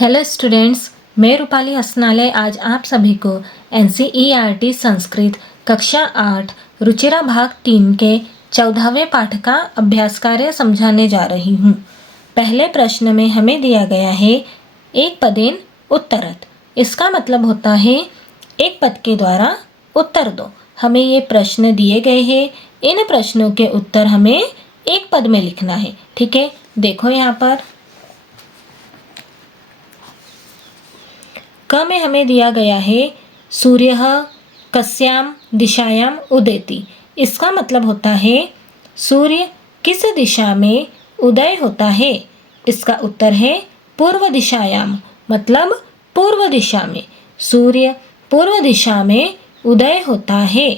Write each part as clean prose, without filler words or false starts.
Hello students, मैं रूपाली हसनाले आज आप सभी को NCERT संस्कृत कक्षा 8 रुचिरा भाग 3 के 14वें पाठ का अभ्यास कार्य समझाने जा रही हूँ। पहले प्रश्न में हमें दिया गया है एक पदेन उत्तरत। इसका मतलब होता है एक पद के द्वारा उत्तर दो। हमें ये प्रश्न दिए गए हैं, इन प्रश्नों के उत्तर हमें एक पद में लिखना है। ठीक है, देखो यहाँ पर क में हमें दिया गया है सूर्य कस्याम दिशायाम उदेति। इसका मतलब होता है सूर्य किस दिशा में उदय होता है। इसका उत्तर है पूर्व दिशायाम, मतलब पूर्व दिशा में। सूर्य पूर्व दिशा में उदय होता है।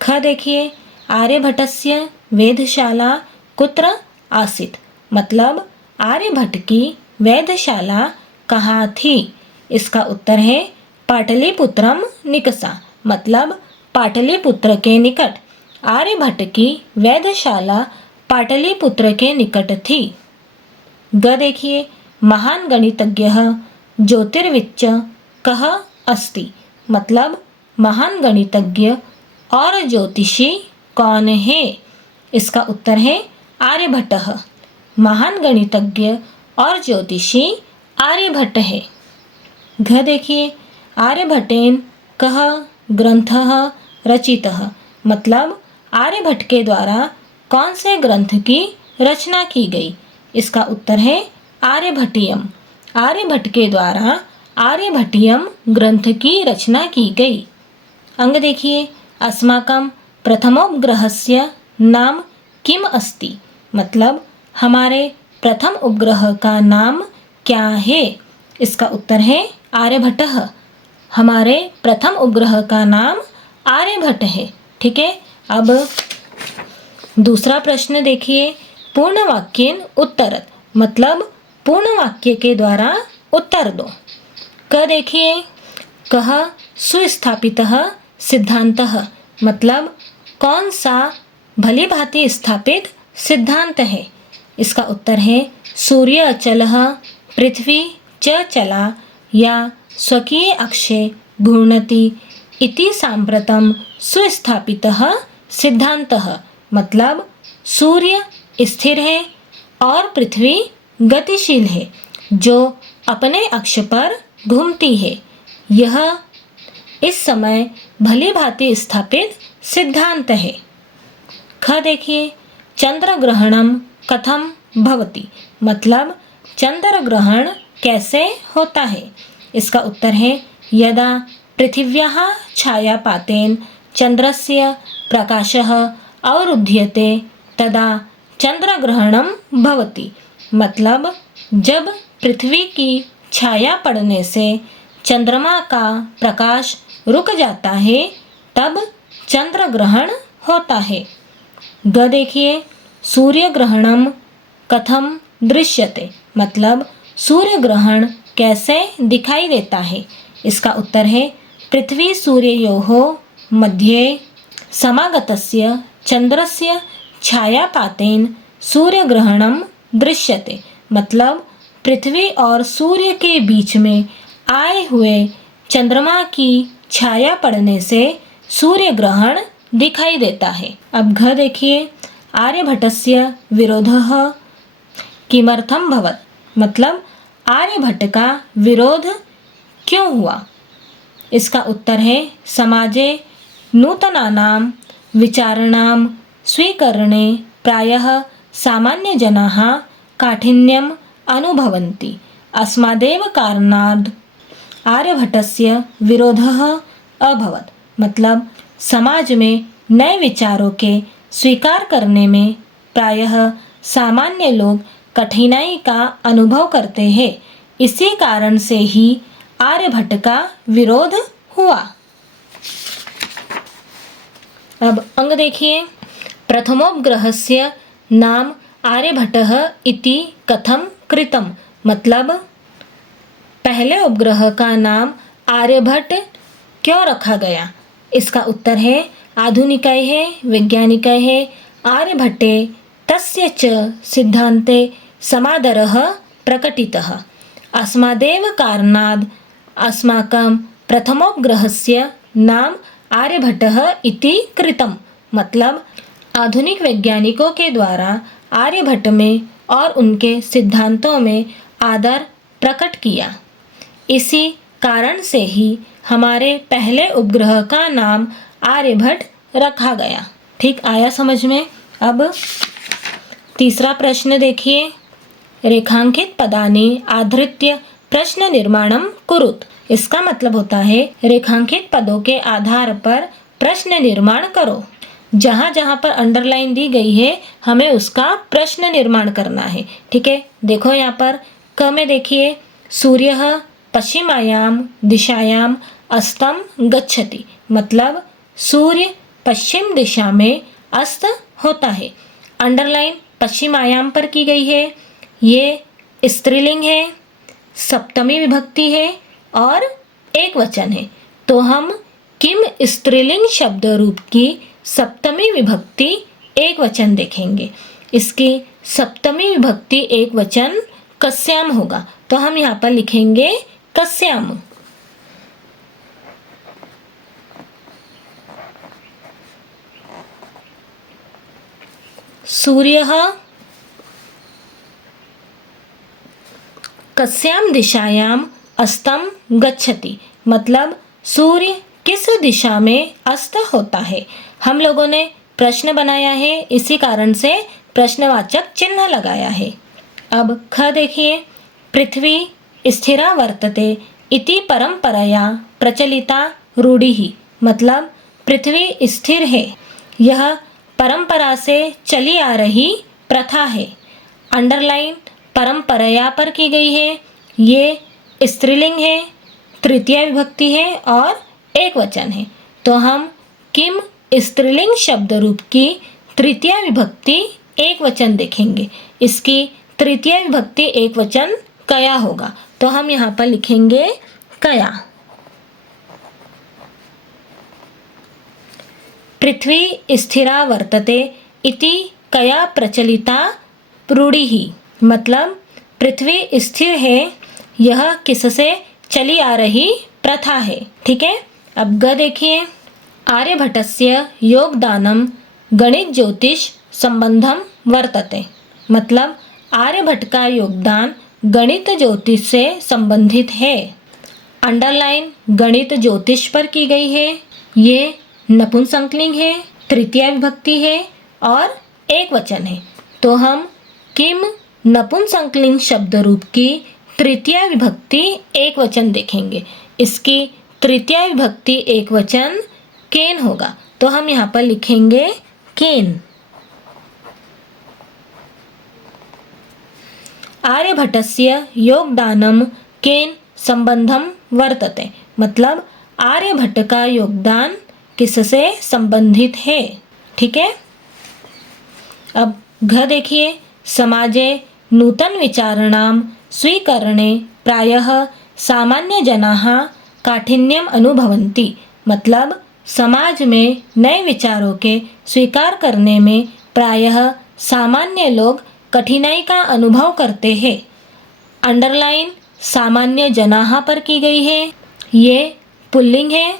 ख देखिए, आर्यभट्टस्य वेधशाला कुत्र आसीत्, मतलब आर्यभट्ट की वेधशाला कहाँ थी। इसका उत्तर है पाटलिपुत्रम निकषा, मतलब पाटलिपुत्र के निकट। आर्यभट्ट की वेधशाला पाटलिपुत्र के निकट थी। ग देखिए, महान गणितज्ञ ज्योतिर्विच्च कः अस्ति, मतलब महान गणितज्ञ और ज्योतिषी कौन है। इसका उत्तर है आर्यभट्ट। महान गणितज्ञ और ज्योतिषी आर्यभट्ट है। घ देखिए, आर्यभट्टेन कः ग्रंथः रचितः, मतलब आर्यभट्ट के द्वारा कौन से ग्रंथ की रचना की गई। इसका उत्तर है आर्यभट्टियम। आर्यभट्ट के द्वारा आर्यभट्टियम ग्रंथ की रचना की गई। अंग देखिए, अस्माकं प्रथमोपग्रहस्य नाम किम अस्ति, मतलब हमारे प्रथम उपग्रह का नाम क्या है। इसका उत्तर है आर्यभट्टः। हमारे प्रथम उपग्रह का नाम आर्यभट्ट है। ठीक है, अब दूसरा प्रश्न देखिए, पूर्ण वाक्येन उत्तरत, मतलब पूर्ण वाक्य के द्वारा उत्तर दो। क देखिए, कः सुस्थापितः सिद्धांतः, मतलब कौन सा भली भांति स्थापित सिद्धांत है। इसका उत्तर है सूर्य अचलः पृथ्वी च चला या स्वकीय अक्षे घूर्णति इति सांप्रतम सुस्थापितः सिद्धांतः, मतलब सूर्य स्थिर है और पृथ्वी गतिशील है जो अपने अक्ष पर घूमती है। यह इस समय भली भांति स्थापित सिद्धांत है। ख देखिए, चंद्र ग्रहणम कथम भवति, मतलब चंद्र ग्रहण कैसे होता है। इसका उत्तर है यदा पृथिव्याः छायापातेन चंद्रस्य प्रकाशः अवरुध्यते तदा चंद्रग्रहणम भवति, मतलब जब पृथ्वी की छाया पड़ने से चंद्रमा का प्रकाश रुक जाता है तब चंद्र ग्रहण होता है। ग देखिए, सूर्य ग्रहणम कथम दृश्यते, मतलब सूर्य ग्रहण कैसे दिखाई देता है। इसका उत्तर है पृथ्वी सूर्ययोः मध्ये समागतस्य चंद्रस्य छायापातेन सूर्यग्रहणम दृश्यते, मतलब पृथ्वी और सूर्य के बीच में आए हुए चंद्रमा की छाया पड़ने से सूर्य ग्रहण दिखाई देता है। अब घ देखिए, आर्यभट्टस्य विरोधः किमर्थम भवत्, मतलब आर्यभट्ट का विरोध क्यों हुआ। इसका उत्तर है समाजे नूतनानां विचाराणां स्वीकरणे प्रायः सामान्यजनाः काठिन्यम् अनुभवन्ति। अस्मादेव कारणात् आर्यभट्टस्य विरोधः अभवत्, मतलब समाज में नए विचारों के स्वीकार करने में प्रायः सामान्य लोग कठिनाई का अनुभव करते हैं। इसी कारण से ही आर्यभट्ट का विरोध हुआ। अब अंग देखिए, प्रथमोपग्रहस्य नाम आर्यभट्टः इति कथम कृतम, मतलब पहले उपग्रह का नाम आर्यभट्ट क्यों रखा गया। इसका उत्तर है आधुनिकैः वैज्ञानिकैः आर्यभट्टे तस्य च सिद्धान्ते समादरः प्रकटितः। अस्मादेव कारणाद् अस्माकं प्रथमोपग्रहस्य नाम आर्यभट्टः इति कृतम्। मतलब आधुनिक वैज्ञानिकों के द्वारा आर्यभट्ट में और उनके सिद्धांतों में आदर प्रकट किया। इसी कारण से ही हमारे पहले उपग्रह का नाम आर्यभट्ट रखा गया। ठीक आया समझ में? अब तीसरा प्रश्न देखिए। रेखांकित पदानि आधृत्य प्रश्न निर्माणम कुरुत। इसका मतलब होता है रेखांकित पदों के आधार पर प्रश्न निर्माण करो। जहाँ जहाँ पर अंडरलाइन दी गई है हमें उसका प्रश्न निर्माण करना है। ठीक है, देखो यहाँ पर क में देखिए, सूर्यः पश्चिमायाम दिशायाम अस्तम गच्छति। मतलब सूर्य पश्चिम दिशा में अस्त होता है। अंडरलाइन पश्चिमायाम पर की गई है। ये स्त्रीलिंग है, सप्तमी विभक्ति है और एक वचन है। तो हम किम स्त्रीलिंग शब्द रूप की सप्तमी विभक्ति एक वचन देखेंगे। इसकी सप्तमी विभक्ति एक वचन कस्याम होगा। तो हम यहाँ पर लिखेंगे कस्याम। सूर्यः कस्याम दिशायाम अस्तम गच्छति। मतलब सूर्य किस दिशा में अस्त होता है। हम लोगों ने प्रश्न बनाया है, इसी कारण से प्रश्नवाचक चिन्ह लगाया है। अब ख देखिए, पृथ्वी स्थिरा वर्तते इति परंपरया प्रचलिता रूढ़िः। मतलब पृथ्वी स्थिर है, यह परंपरा से चली आ रही प्रथा है। अंडरलाइन परंपरया पर की गई है। ये स्त्रीलिंग है, तृतीय विभक्ति है और एक वचन है। तो हम किम स्त्रीलिंग शब्द रूप की तृतीय विभक्ति एक वचन देखेंगे। इसकी तृतीय विभक्ति एक वचन कया होगा। तो हम यहाँ पर लिखेंगे कया। पृथ्वी स्थिरा वर्तते इति कया प्रचलिता रूढ़िः। मतलब पृथ्वी स्थिर है, यह किससे चली आ रही प्रथा है। ठीक है, अब ग देखिए, आर्यभट्टस्य योगदानम गणित ज्योतिष संबंधम वर्तते। मतलब आर्यभट्ट का योगदान गणित ज्योतिष से संबंधित है। अंडरलाइन गणित ज्योतिष पर की गई है। ये नपुंसकलिंग है, तृतीय विभक्ति है और एक वचन है। तो हम किम नपुंसकलिंग शब्द रूप की तृतीय विभक्ति एक वचन देखेंगे। इसकी तृतीय विभक्ति एक वचन केन होगा। तो हम यहाँ पर लिखेंगे केन। आर्यभट्टस्य योगदानम केन संबंधम वर्तते। मतलब आर्यभट्ट का योगदान किससे संबंधित है। ठीक है, अब घ देखिए, समाजे नूतन विचारणाम स्वीकरणे प्रायः सामान्य जनाः काठिन्यम अनुभवन्ति। मतलब समाज में नए विचारों के स्वीकार करने में प्रायः सामान्य लोग कठिनाई का अनुभव करते हैं। अंडरलाइन सामान्य जनाः पर की गई है। ये पुल्लिंग है,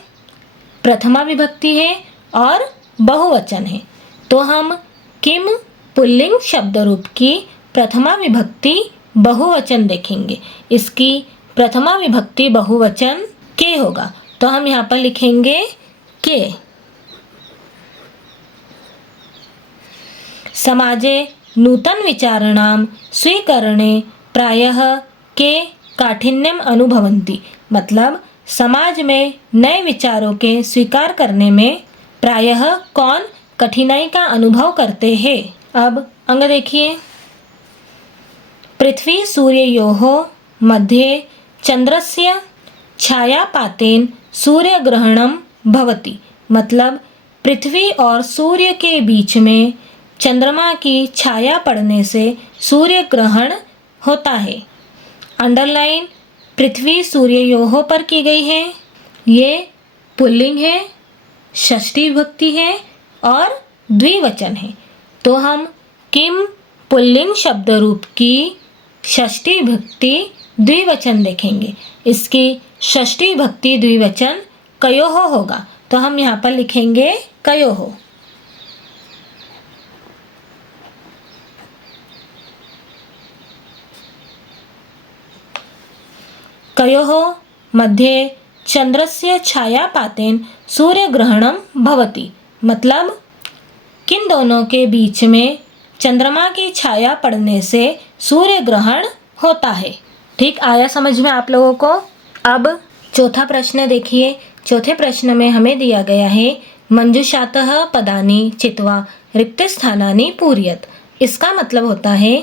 प्रथमा विभक्ति है और बहुवचन है। तो हम किम पुल्लिंग शब्द रूप की प्रथमा विभक्ति बहुवचन देखेंगे। इसकी प्रथमा विभक्ति बहुवचन के होगा। तो हम यहाँ पर लिखेंगे के। समाजे नूतन विचारणाम स्वीकरणे प्रायः के काठिन्यम अनुभवन्ति। मतलब समाज में नए विचारों के स्वीकार करने में प्रायः कौन कठिनाई का अनुभव करते हैं। अब अंग देखिए, पृथ्वी सूर्ययोः मध्ये चंद्रस्य छायापातेन सूर्यग्रहणम भवति। मतलब पृथ्वी और सूर्य के बीच में चंद्रमा की छाया पड़ने से सूर्य ग्रहण होता है। अंडरलाइन पृथ्वी सूर्ययोः पर की गई है। ये पुल्लिंग है, षष्ठी विभक्ति है और द्विवचन है। तो हम किम पुल्लिंग शब्द रूप की षष्ठी विभक्ति द्विवचन देखेंगे। इसकी षष्ठी विभक्ति द्विवचन कयोः होगा, तो हम यहाँ पर लिखेंगे कयोः। कयोः मध्ये चंद्रस्य छायापातेन सूर्यग्रहणं भवति, मतलब किन दोनों के बीच में चंद्रमा की छाया पड़ने से सूर्य ग्रहण होता है। ठीक आया समझ में आप लोगों को। अब चौथा प्रश्न देखिए। चौथे प्रश्न में हमें दिया गया है मंजुषातः पदानि चित्वा रिक्त स्थानानि पूरयत। इसका मतलब होता है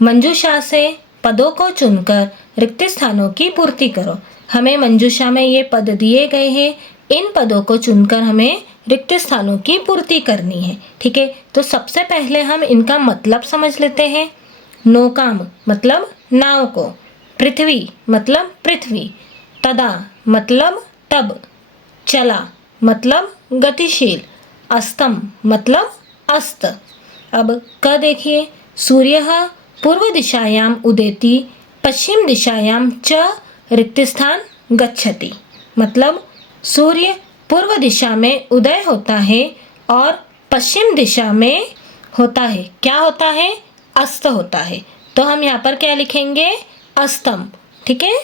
मंजुषा से पदों को चुनकर रिक्त स्थानों की पूर्ति करो। हमें मंजुषा में ये पद दिए गए हैं, इन पदों को चुनकर हमें रिक्त स्थानों की पूर्ति करनी है। ठीक है, तो सबसे पहले हम इनका मतलब समझ लेते हैं। नौकाम मतलब नाव को, पृथ्वी मतलब पृथ्वी, तदा मतलब तब, चला मतलब गतिशील, अस्तम मतलब अस्त। अब क देखिए, सूर्यः पूर्व दिशायाम उदेति पश्चिम दिशायाम च रिक्त स्थान गच्छति, मतलब सूर्य पूर्व दिशा में उदय होता है और पश्चिम दिशा में होता है, क्या होता है, अस्त होता है। तो हम यहाँ पर क्या लिखेंगे, अस्तम। ठीक है,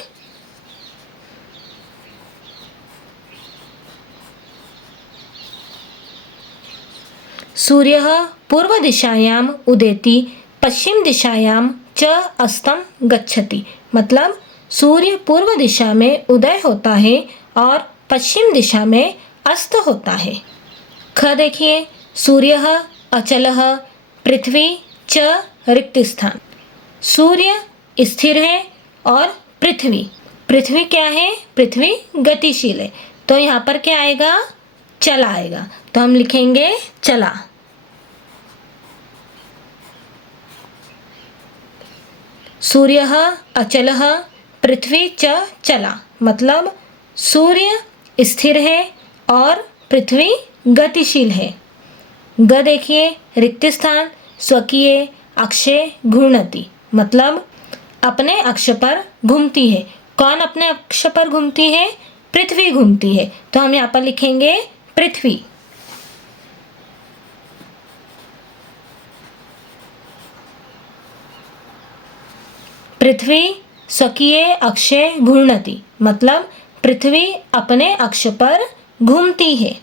सूर्यः पूर्व दिशायाम उदेति पश्चिम दिशायाम च अस्तम गच्छति, मतलब सूर्य पूर्व दिशा में उदय होता है और पश्चिम दिशा में अस्त होता है। ख देखिए, सूर्यः अचलः पृथ्वी च रिक्त स्थान। सूर्य स्थिर है और पृथ्वी, पृथ्वी क्या है, पृथ्वी गतिशील है, तो यहाँ पर क्या आएगा, चला आएगा, तो हम लिखेंगे चला। सूर्यः अचलः पृथ्वी च चला, मतलब सूर्य स्थिर है और पृथ्वी गतिशील है। ग देखिए, रिक्त स्थान स्वकीय अक्षे घूर्णति, मतलब अपने अक्ष पर घूमती है। कौन अपने अक्ष पर घूमती है, पृथ्वी घूमती है, तो हम यहाँ पर लिखेंगे पृथ्वी। पृथ्वी स्वकीय अक्षे घूर्णति, मतलब पृथ्वी अपने अक्ष पर घूमती है।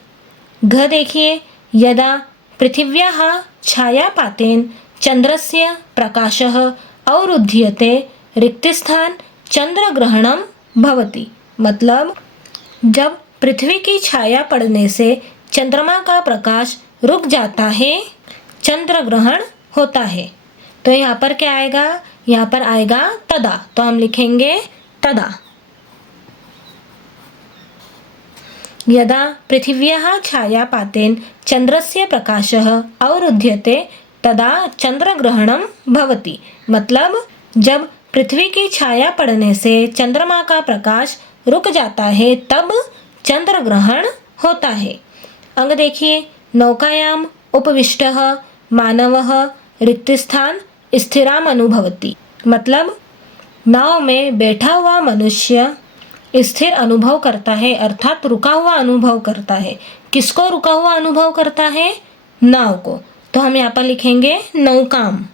घ देखिए, यदा पृथिव्याः छायापातेन चंद्रस्य प्रकाशः अवरुध्यते रिक्तस्थान चंद्रग्रहणं भवति, मतलब जब पृथ्वी की छाया पड़ने से चंद्रमा का प्रकाश रुक जाता है, चंद्र ग्रहण होता है। तो यहाँ पर क्या आएगा, यहाँ पर आएगा तदा, तो हम लिखेंगे तदा। यदा पृथिव्याः छायापातेन चंद्रस्य प्रकाशः अवरुध्यते तदा चंद्रग्रहणं भवति, मतलब जब पृथ्वी की छाया पड़ने से चंद्रमा का प्रकाश रुक जाता है तब चंद्र ग्रहण होता है। अंग देखिए, नौकायाम उपविष्टः मानवः रिक्तस्थान स्थिराम अनुभवति, मतलब नाव में बैठा हुआ मनुष्य स्थिर अनुभव करता है, अर्थात रुका हुआ अनुभव करता है। किसको रुका हुआ अनुभव करता है, नाव को, तो हम यहाँ पर लिखेंगे नौकाम।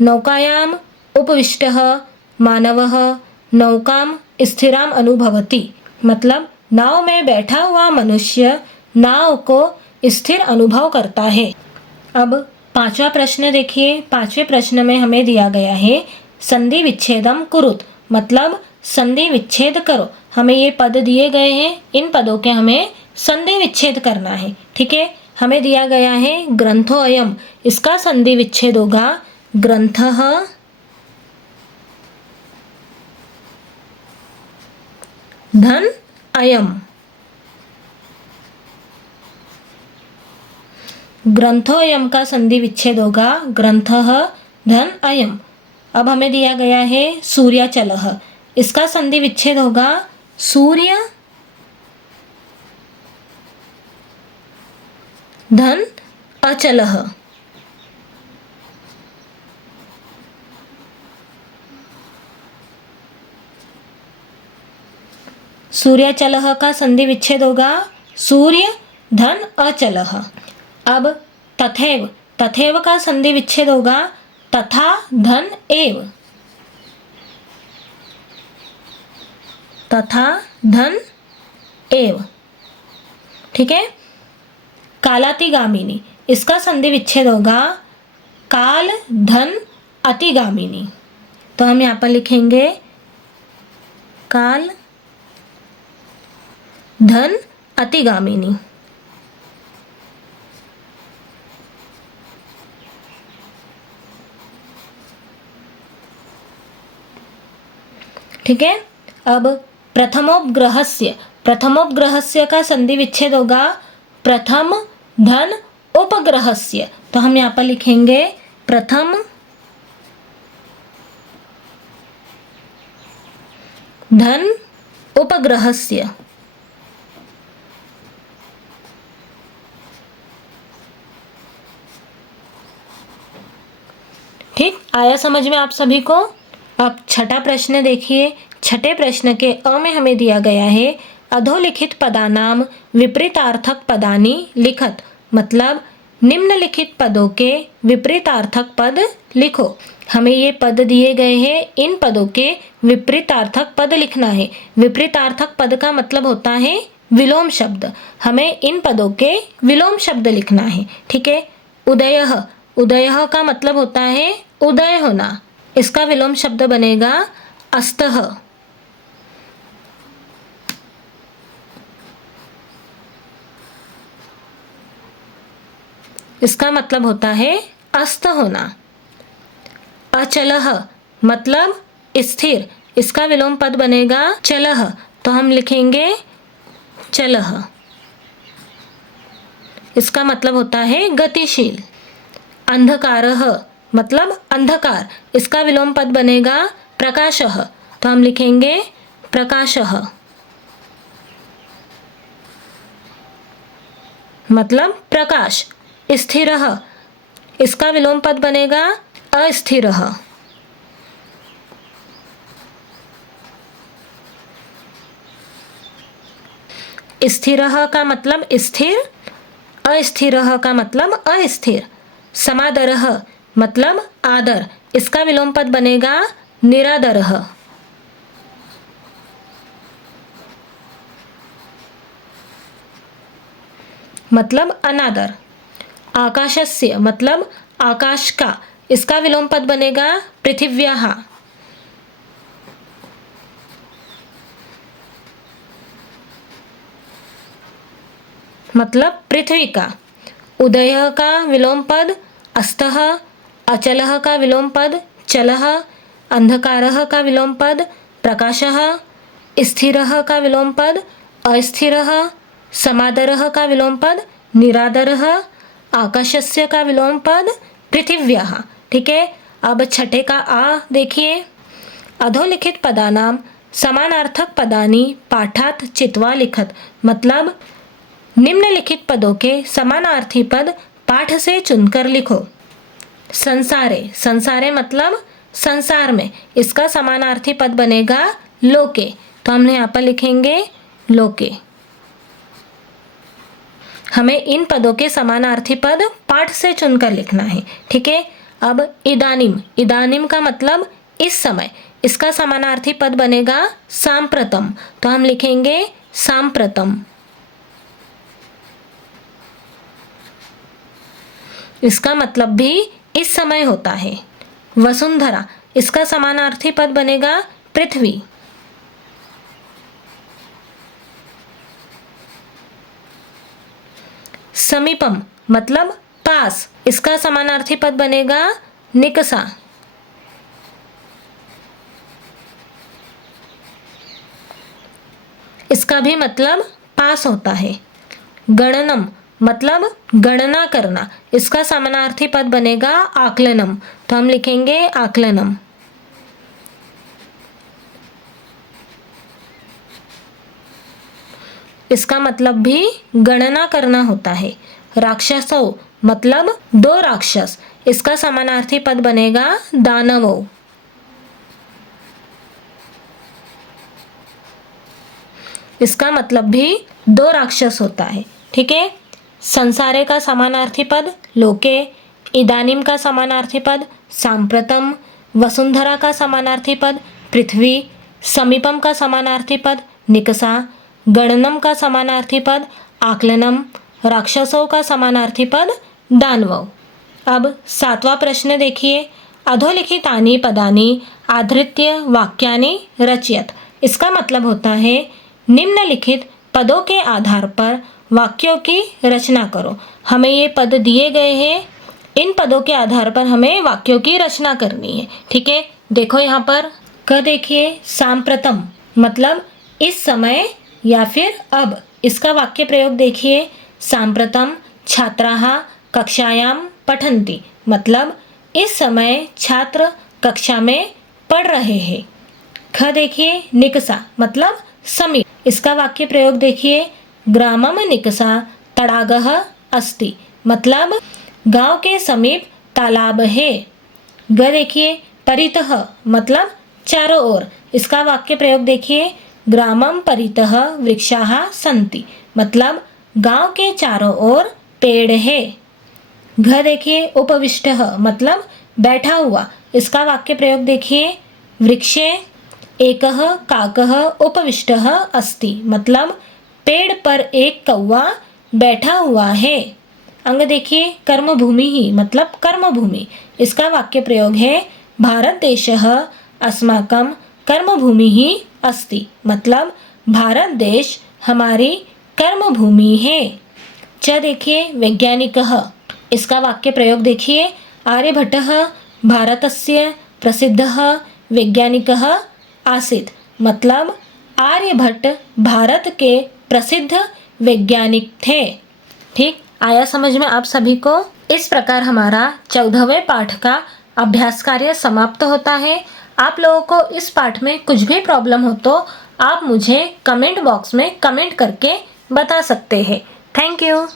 नौकायाम उपविष्टः मानवः नौकाम स्थिराम अनुभवति, मतलब नाव में बैठा हुआ मनुष्य नाव को स्थिर अनुभव करता है। अब पांचवा प्रश्न देखिए। पांचवें प्रश्न में हमें दिया गया है संधि विच्छेदम कुरुत, मतलब संधि विच्छेद करो। हमें ये पद दिए गए हैं, इन पदों के हमें संधि विच्छेद करना है। ठीक है, हमें दिया गया है ग्रंथो अयम, इसका संधि विच्छेद होगा ग्रंथः धन अयम। ग्रंथोयम का संधि विच्छेद होगा ग्रंथः धन अयम। अब हमें दिया गया है सूर्याचलः, इसका संधि विच्छेद होगा सूर्य धन अचलः। सूर्याचलः का संधि विच्छेद होगा सूर्य धन अचलः। अब तथैव, तथैव का संधि विच्छेद होगा तथा धन एव, तथा धन एव। ठीक है। कालातिगामिनी, इसका संधि विच्छेद होगा काल धन अतिगामिनी। तो हम यहाँ पर लिखेंगे काल धन अतिगामिनी। ठीक है। अब प्रथमोपग्रहस्य, प्रथमोपग्रहस्य का संधि विच्छेद होगा प्रथम धन उपग्रहस्य। तो हम यहाँ पर लिखेंगे प्रथम धन उपग्रहस्य। ठीक, आया समझ में आप सभी को। अब छठा प्रश्न देखिए। छठे प्रश्न के अ में हमें दिया गया है अधोलिखित पदानाम विपरीतार्थक पदानी लिखत, मतलब निम्नलिखित पदों के विपरीतार्थक पद लिखो। हमें ये पद दिए गए हैं, इन पदों के विपरीतार्थक पद लिखना है। विपरीतार्थक पद का मतलब होता है विलोम शब्द। हमें इन पदों के विलोम शब्द लिखना है। ठीक है। उदयः, उदयः का मतलब होता है उदय होना। इसका विलोम शब्द बनेगा अस्तः। इसका मतलब होता है अस्त होना। अचलः मतलब स्थिर। इसका विलोम पद बनेगा चलः। तो हम लिखेंगे चलः। इसका मतलब होता है गतिशील। अंधकारः मतलब अंधकार। इसका विलोम पद बनेगा प्रकाशः। तो हम लिखेंगे प्रकाशः, मतलब प्रकाश। स्थिरः, इसका विलोम पद बनेगा अस्थिरः। स्थिरः का मतलब स्थिर, अस्थिरः का मतलब अस्थिर। समादरः मतलब आदर। इसका विलोम पद बनेगा निरादरः। मतलब अनादर। आकाशस्य मतलब आकाश का। इसका विलोम पद बनेगा पृथिव्याः। मतलब पृथ्वी का। उदयः का विलोम पद अस्तः। अचलः का विलोम पद चलः। अंधकारः का विलोम पद प्रकाशः। स्थिरः का विलोम पद अस्थिरः। समादरः का विलोम पद निरादरः। आकाशस्य का विलोम पद पृथिव्याः। ठीक है। अब छठे का आ देखिए। अधोलिखित पदानाम समानार्थक पदानी पाठात चित्वा लिखत, मतलब निम्नलिखित पदों के समानार्थी पद पाठ से चुनकर लिखो। संसारे, संसारे मतलब संसार में। इसका समानार्थी पद बनेगा लोके। तो हमने यहाँ पर लिखेंगे लोके। हमें इन पदों के समानार्थी पद पाठ से चुनकर लिखना है। ठीक है। अब इदानीम, इदानीम का मतलब इस समय। इसका समानार्थी पद बनेगा सांप्रतम। तो हम लिखेंगे सांप्रतम। इसका मतलब भी इस समय होता है। वसुंधरा, इसका समानार्थी पद बनेगा पृथ्वी। समीपम मतलब पास। इसका समानार्थी पद बनेगा निकषा। इसका भी मतलब पास होता है। गणनम मतलब गणना करना। इसका समानार्थी पद बनेगा आकलनम। तो हम लिखेंगे आकलनम। इसका मतलब भी गणना करना होता है। राक्षसो मतलब दो राक्षस। इसका समानार्थी पद बनेगा दानवो। इसका मतलब भी दो राक्षस होता है। ठीक है। संसारे का समानार्थी पद लोके, इदानीम का समानार्थी पद सांप्रतम, वसुंधरा का समानार्थी पद पृथ्वी, समीपम का समानार्थी पद निकषा, गणनम का समानार्थी पद आकलनम, राक्षसों का समानार्थी पद दानवों। अब 7वां प्रश्न देखिए, अधोलिखितानि पदानि आधृत्य वाक्यानि रचयत। इसका मतलब होता है निम्नलिखित पदों के आधार पर वाक्यों की रचना करो। हमें ये पद दिए गए हैं, इन पदों के आधार पर हमें वाक्यों की रचना करनी है। ठीक है। देखो यहाँ पर देखिए, सांप्रतम मतलब इस समय या फिर अब। इसका वाक्य प्रयोग देखिए, सांप्रतम छात्राः कक्षायां पठन्ति मतलब इस समय छात्र कक्षा में पढ़ रहे हैं। ख देखिए, निकषा मतलब समीप। इसका वाक्य प्रयोग देखिए, ग्रामम निकषा तडागः अस्ति मतलब गांव के समीप तालाब है। ग देखिए, परितः मतलब चारों ओर। इसका वाक्य प्रयोग देखिए, ग्रामम परितः वृक्षाः सन्ति मतलब गांव के चारों ओर पेड़ है। घ देखिए, उपविष्टः मतलब बैठा हुआ। इसका वाक्य प्रयोग देखिए, वृक्षे एकः काकः उपविष्टः अस्ति मतलब पेड़ पर एक कौवा बैठा हुआ है। अंग देखिए, कर्मभूमि ही मतलब कर्मभूमि। इसका वाक्य प्रयोग है, भारत देशः अस्माकं कर्मभूमि ही अस्ति मतलब भारत देश हमारी कर्मभूमि है। च देखिए, वैज्ञानिकः। इसका वाक्य प्रयोग देखिए, आर्यभट्टः भारतस्य प्रसिद्धः वैज्ञानिकः आसीत् मतलब आर्यभट्ट भारत के प्रसिद्ध वैज्ञानिक थे। ठीक, आया समझ में आप सभी को? इस प्रकार हमारा 14वें पाठ का अभ्यास कार्य समाप्त होता है। आप लोगों को इस पाठ में कुछ भी प्रॉब्लम हो तो आप मुझे कमेंट बॉक्स में कमेंट करके बता सकते हैं। Thank you.